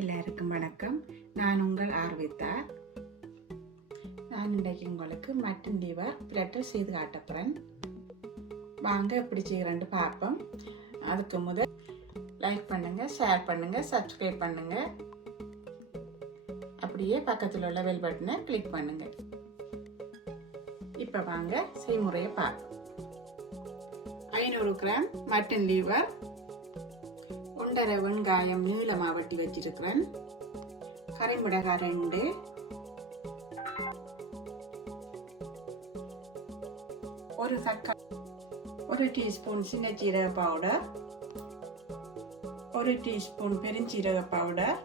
எல்லாருக்கும் வணக்கம். நான் உங்கள் ஆர்வித்தா நான் இன்றைக்கு உங்களுக்கு மட்டன் லிவர் பிளட்டர் செய்து காட்டப்புறேன் வாங்க எப்படி செய்கிறேன்ட்டு பார்ப்போம். அதுக்கு முதல் லைக் பண்ணுங்கள் ஷேர் பண்ணுங்கள் சப்ஸ்கிரைப் பண்ணுங்கள் அப்படியே பக்கத்தில் உள்ள பெல் பட்டனை கிளிக் பண்ணுங்கள் இப்போ வாங்க செய்முறையை பார்ப்போம். ஐநூறு கிராம் மட்டன் லிவர் ஒன்றரை வெங்காயம் நீளமாக வட்டி வச்சிருக்கிறேன். கறிமிளகாய் ரெண்டு. ஒரு தக்காளி ஒரு டீஸ்பூன் சின்ன சீரக பவுடர் ஒரு டீஸ்பூன் பெருஞ்சீரக பவுடர்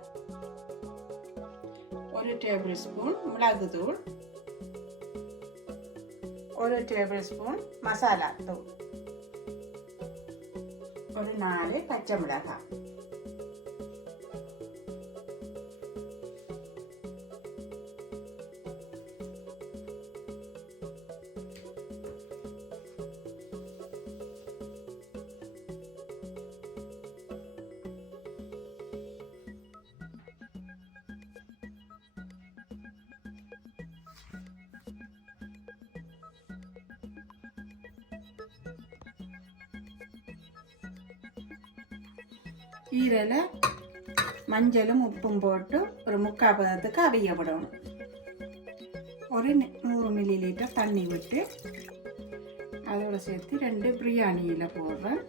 ஒரு டேபிள் ஸ்பூன் மிளகுத்தூள் ஒரு டேபிள் ஸ்பூன் மசாலா தூள். ஒரு நாலு பச்சை கீரையில் ஈரலை மஞ்சளும் உப்பும் போட்டு ஒரு முக்கால் பதத்துக்கு அவிய விடணும். ஒரு நி- நூறு மில்லி லிட்டர் தண்ணி விட்டு அதோட சேர்த்து ரெண்டு பிரியாணியில் போடுறேன்.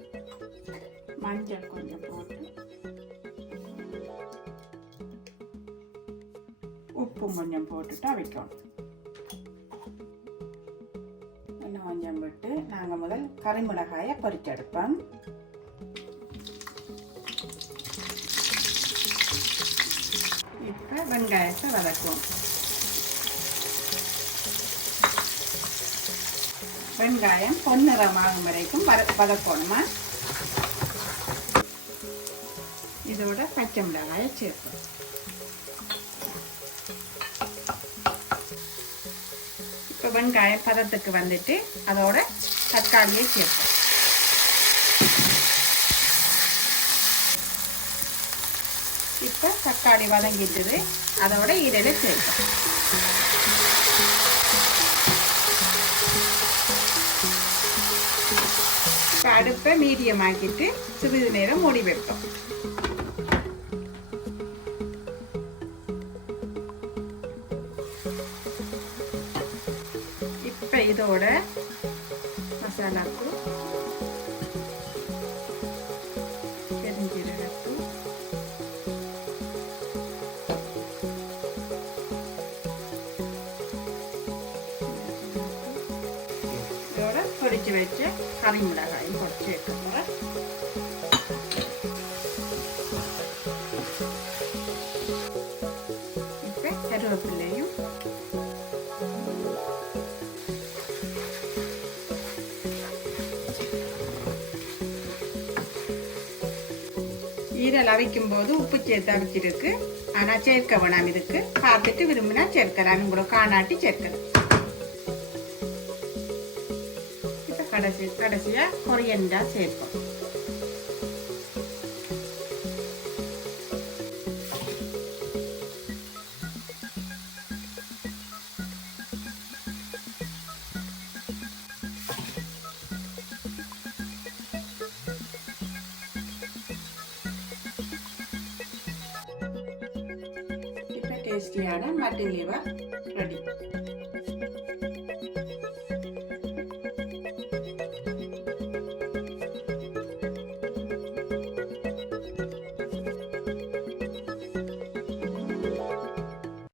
மஞ்சள் கொஞ்சம் போட்டு உப்பும் கொஞ்சம் போட்டுட்டு அவிக்கணும். இன்னும் கொஞ்சம் விட்டு நாங்கள் முதல் கறிமிளகாயை பொரிச்செடுப்போம் வெங்காயத்தை வதக்குவோம். வெங்காயம் பொன்னிறமாகும் வரைக்கும் வத வதக்கணுமா? இதோட பச்சை மிளகாயை சேர்ப்போம். இப்போ வெங்காயம் பதத்துக்கு வந்துட்டு அதோட தக்காளியை சேர்ப்போம். இப்போ தக்காளி வதங்கிட்டுது. அதோட ஈரலை சேர்ப்போம் இப்போ அடுப்பை மீடியம் ஆக்கிட்டு சிறிது நேரம் மூடி வைப்போம். இப்போ இதோட மசாலாத்தூள் பொடிச்சு வச்சு கறி மிளகாயும் பொடிச்சு வைக்க இப்போ கருவேப்பிலையும் ஈரல் அவிக்கும் போது உப்பு சேர்த்து அவிச்சிருக்கு ஆனால் சேர்க்க வேணாம் இதுக்கு பார்த்துட்டு விரும்பினா சேர்க்கலாம் உங்களுக்கு காணாட்டி சேர்க்கலாம் இப்போ கடைசி கடைசியாக கொரியண்டா சேர்ப்போம் இப்போ டேஸ்டியான மட்டன் லிவர் ரெடி